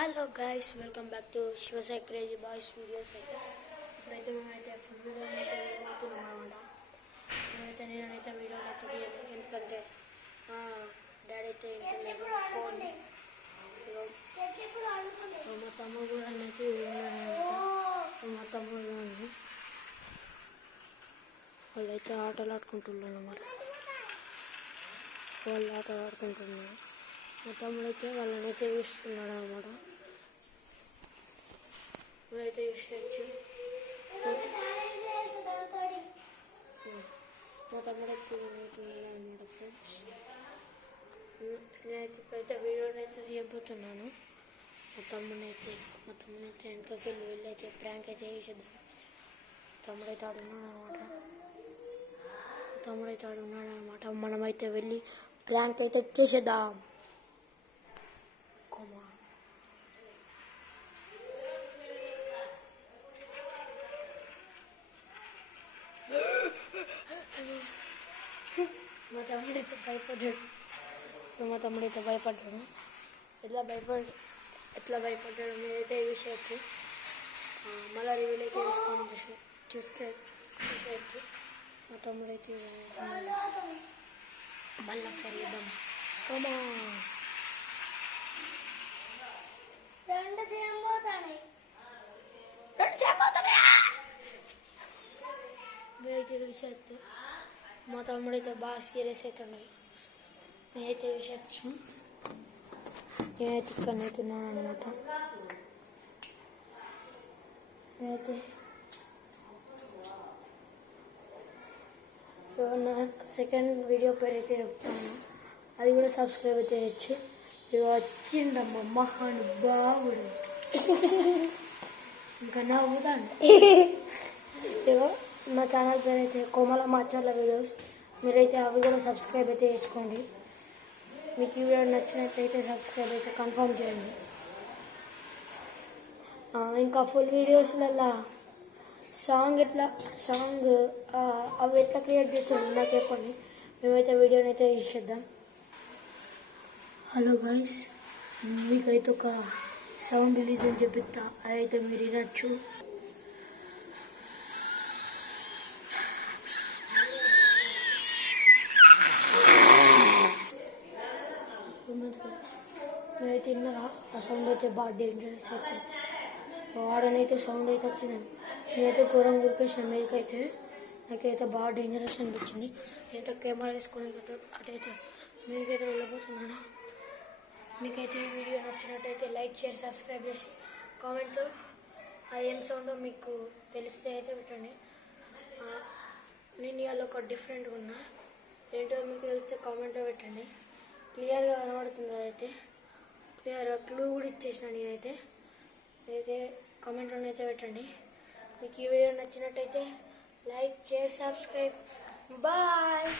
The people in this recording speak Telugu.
Hello guys, welcome back to Shivasai crazy boys videos. ఇప్పుడైతే మేమైతే ఫుడ్ వీడియో అయితే తీయబోతున్నాం అనమాట. నేనైతే వీడియోలు అయితే తీయాలి, ఎందుకంటే డాడీ అయితే ఇంట్లో ఫోన్ మా తమ్ముడు కూడా అయితే మా తమ్ముడు వాళ్ళైతే ఆటలు ఆడుకుంటున్నారు అన్నమాట. వాళ్ళు ఆటలు ఆడుకుంటున్నారు. మా తమ్ముడు అయితే వాళ్ళనైతే చూస్తున్నాడు అనమాట. మేమైతే చూసేయచ్చు. మా తమ్ముడు అయితే చూస్తున్నాడు అనమాట ఫ్రెండ్స్. నేనైతే ఇప్పుడైతే వీడియోనైతే తీయబోతున్నాను. మా తమ్ముడైతే వెనకకి వీళ్ళైతే ప్రాంక్ అయితే చేసేద్దాం. తమ్ముడైతే ఆడున్నాడు అనమాట. మనమైతే వెళ్ళి ప్రాంక్ అయితే చేసేద్దాం. మా తమ్ముడైతే భయపడ్డాడు. ఎట్లా భయపడ్డాడు మీరైతే చూసేయచ్చు. మళ్ళీ రివ్యూలు అయితే చూసేయచ్చు. మా తమ్ముడైతే మళ్ళీ పరిగెద్దాం. కమా మీరైతే చూసేయచ్చు. మా తమ్ముడైతే బాగా సీరియస్ అవుతున్నాడు. నేనైతే చూసేయచ్చు. నేనైతే ఇక్కడనైతే ఉన్నాను అనమాట. నేనైతే నా సెకండ్ వీడియో పేరు అయితే చెప్తాను, అది కూడా సబ్స్క్రైబ్ అయితే చేయొచ్చు. ఇక వచ్చిండమ్మ మహానుభావుడు. ఇంకా నవ్వుతాను. ఇగో నా ఛానల్ పేరు అయితే కోమల మాచర్ల వీడియోస్. మీరైతే అవి కూడా సబ్స్క్రైబ్ అయితే చేసుకోండి. మీకు ఈ వీడియో నచ్చినట్లయితే సబ్స్క్రైబ్ అయితే కన్ఫర్మ్ చేయండి. ఇంకా ఫుల్ వీడియోస్లలో సాంగ్ అవి ఎట్లా క్రియేట్ చేస్తాం నాకు చెప్పండి. మేమైతే వీడియోని అయితే తీసేద్దాం. హలో గైస్, మీకైతే ఒక సౌండ్ రిలీజ్ అని చెప్పిస్తా, అదైతే మీరు వినొచ్చు. మీరైతే విన్నారా? ఆ సౌండ్ అయితే బాగా డేంజరస్ అవుతుంది. వాడనైతే సౌండ్ అయితే వచ్చిందండి. నేనైతే ఘోరం గురికేసిన మీదకైతే నాకైతే బాగా డేంజరస్ అనిపించింది. నేనైతే కెమెరా తీసుకొని అటైతే మీకైతే వెళ్ళబోతున్నాను. మీకైతే ఈ వీడియో నచ్చినట్టయితే లైక్ షేర్ సబ్స్క్రైబ్ చేసి కామెంట్లో అది ఏం సౌండో మీకు తెలిస్తే అయితే పెట్టండి. నేను ఇవాళ ఒక డిఫరెంట్గా ఉన్నా, ఏంటో మీకు తెలిస్తే కామెంట్లో పెట్టండి. క్లియర్గా కనబడుతుంది. అదైతే క్లియర్గా క్లూ కూడా ఇచ్చేసిన నేనైతే కామెంట్లోనైతే పెట్టండి. మీకు ఈ వీడియో నచ్చినట్టయితే లైక్ షేర్ సబ్స్క్రైబ్. బాయ్.